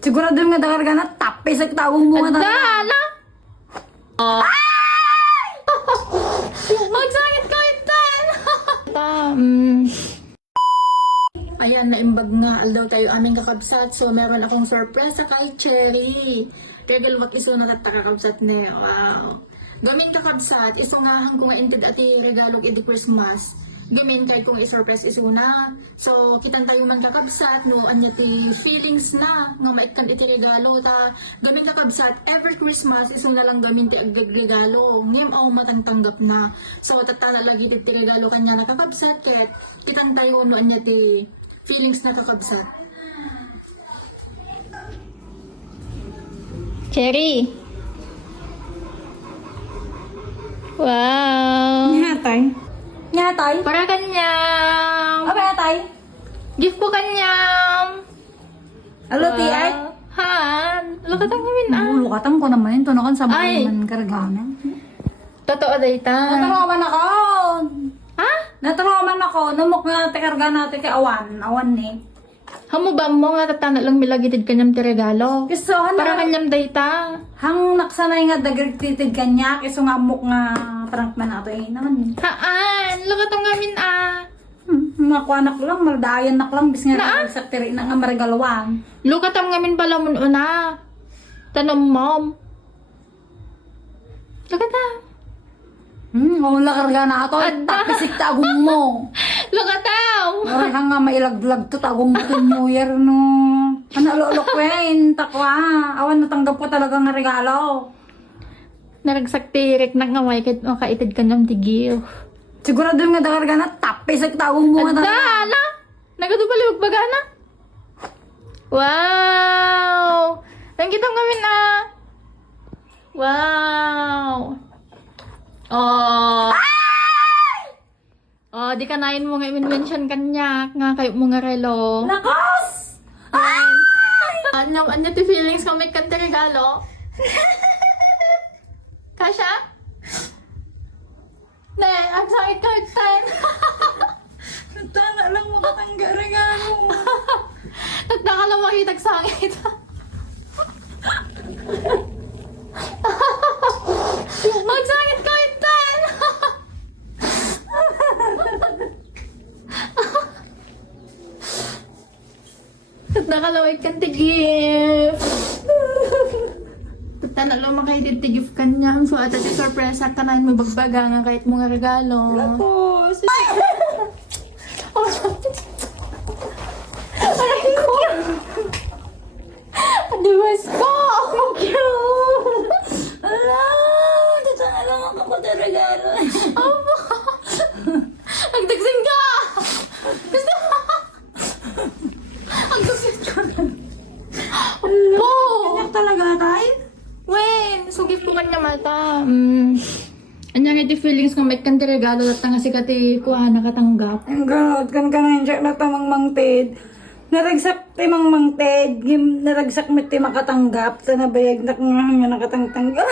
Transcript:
Sigurado yung nga dakar ka na tapis sa tawong mo nga Ala! Magsakit ko ito! Ayan, naimbag nga. Aldaw tayo aming kakabsat. So, meron akong surprise kay Cherry. Regal iso na kakabsat ni. Wow. Gamin kakabsat. Iso nga hang kung intid ati regalog iti Christmas. Gamin kahit kung isurprise iso na. So, kitang tayo man kakabsat. No, anya ti feelings na. Nga maitkan iti regalo. Ta, gamin kakabsat. Every Christmas, iso na lang gamin ti agregalo. Ngayam ako matangtanggap na. So, tatala lagi ti regalo kanya na kakabsat. Kahit kitang tayo no, anya ti feelings na kakabsat. Cherry. Wow. Nyatay. Nyatay? Para kanyang. Apa nyatay? Gift ko kanyang. Alo, ti ay? Han. Lukatang kami na. Lukatan ko naman yun. Tunakan sa Ay. mga kargana. Totoo dayta. Natulungan ako. Ha? Natulungan ako. Namok nga tekarga natin kay Awan. Awan ni. Hamo ba mo nga tatana lang milagitid kanyang ti regalo? Gusto ka Para na. kanyang dayta. Hang naksanay nga dagagtitid kanya. Kiso nga muk nga prank man ato eh. Naman. Haan. Lukatang kami na. Mga anak lang. Maldayan nak lang. Bis nga Naan? sa tiri na nga marigalawan. Lukatang kami pala mo una. Tanong mom. Lukatang. Kung lakarga na ato. Ada. Tapisik tagong mo. Lukataw. Ay, hang nga mailaglag to. Tagong mo to New Year no. Ano lulukwen. Takwa. Awan natanggap ko talaga nga regalo. Naragsaktirik ng away kahit makaitid ka ng tigil. Sigurado yung nga dakarga na tapis sa tagong mo nga talaga. Ala! Nagadubaliwag baga na? Wow! Ang kitang kami na! Wow! Oh! Oh, di ka nain mo nga i-mention kanya nga kayo mga relo. Lakos! Ano ti feelings kung may kanta regalo? Kasha? Ne, ang sakit ka time. Tana lang makatangga regalo. Tagda ka lang makitag sangit. Magsangit ka itan. Tagda ka lang ikan gift. Tagda na lang makitid gift kanya. So, at ati sorpresa ka na mo bagbaga nga kahit mga regalo. Lakos! Aray ko! Adiwas ko! Thank you! Ala! Tana lang ako sa regalo. Aba! Nagdagsing ka! Gusto mo? Ang dagsing ka! Opo! Kanyak talaga tayo? Wen! So, gift ko kanya mata. Anyang iti feelings kung may kanti regalo at nga si kati kuha nakatanggap. Ang galot kan kanan siya na tamang mangtid. Naragsak ti mang mangtid. Naragsak mit ti makatanggap. Sa nabayag na kung nga nakatangtanggap.